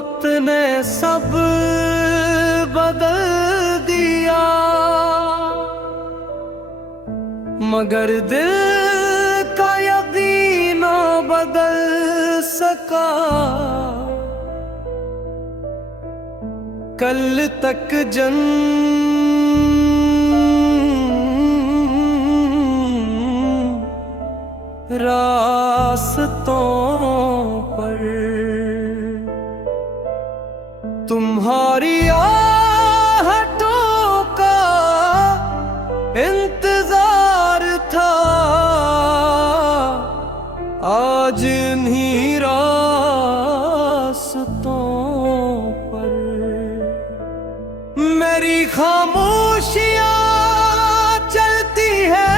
वक्त ने सब बदल दिया, मगर दिल का यकीन न बदल सका। कल तक रास्तों पर तुम्हारी आहटों का इंतजार था। आज इन्हीं रास्तों पर मेरी खामोशियां चलती है।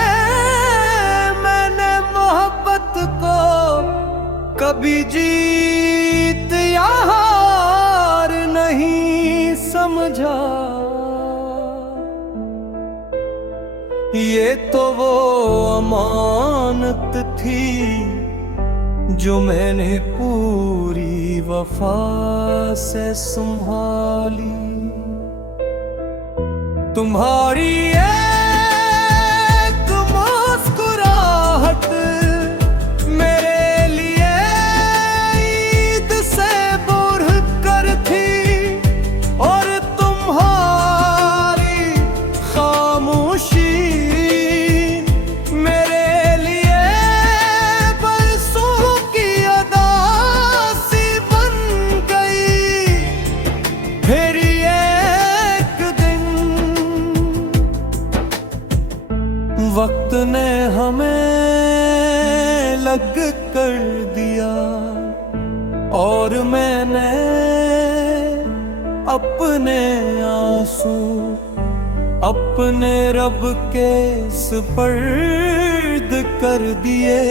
मैंने मोहब्बत को कभी जीत या हार नहीं समझा। ये तो वो अमानत थी जो मैंने पूरी वफा से संभाली। तुम्हारी एक मुस्कुराहट मेरे लिए ईद से बढ़ कर थी, और तुम्हारी खामोशी मेरे लिए बरसों की अदासी बन गई। फिर वक्त ने हमें लग कर दिया, और मैंने अपने आंसू अपने रब के सुपर्द कर दिए।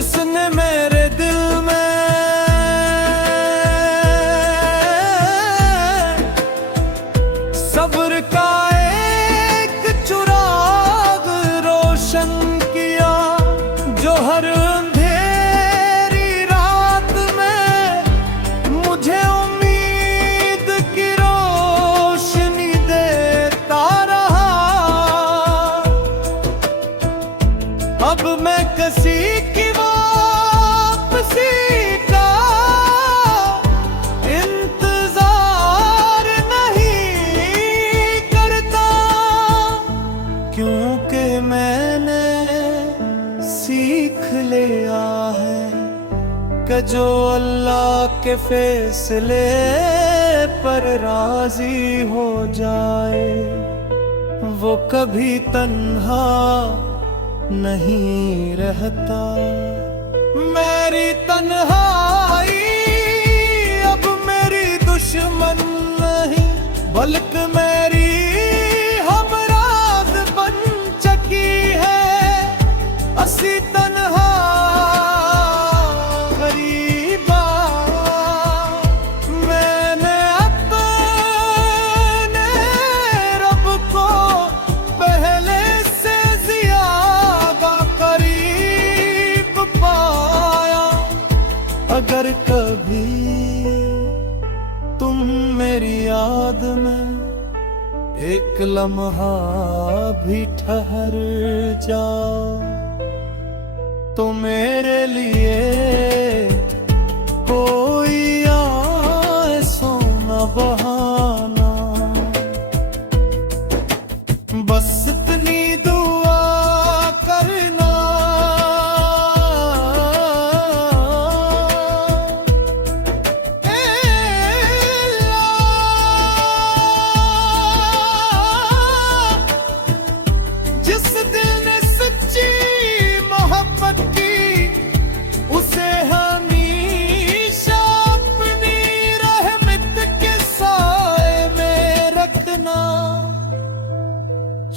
इसने मेरे दिल में सब्र का एक चिराग रोशन किया, जो हर अंधेरी रात में मुझे उम्मीद की रोशनी देता रहा। अब मैं किसी की वापसी का क्योंकि मैंने सीख लिया है कि जो अल्लाह के फैसले पर राजी हो जाए वो कभी तन्हा नहीं रहता। मेरी तन्हाई अब मेरी दुश्मन नहीं, बल्कि मेरी असी तन्हा गरीबा। मैंने अपने रब को पहले से ज्यादा करीब पाया। अगर कभी तुम मेरी याद में एक लम्हा भी ठहर जाओ तो मेरे लिए कोई आंसू न बहाना। बस इतनी दुआ करना जिस दिल ने सच्ची मोहब्बत की उसे हमेशा अपनी रहमत के साए में रखना।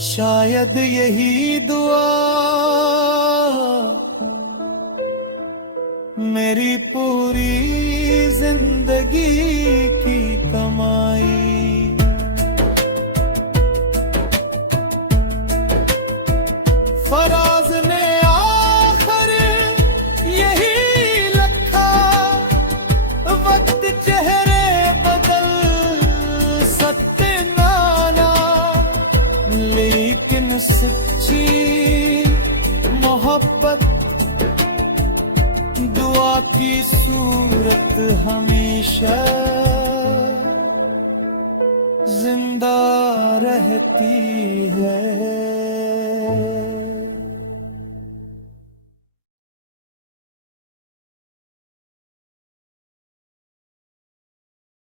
शायद यही दुआ मेरी पूरी जिंदगी की कमाई। फराज ने आखिर यही हमेशा जिंदा रहती है।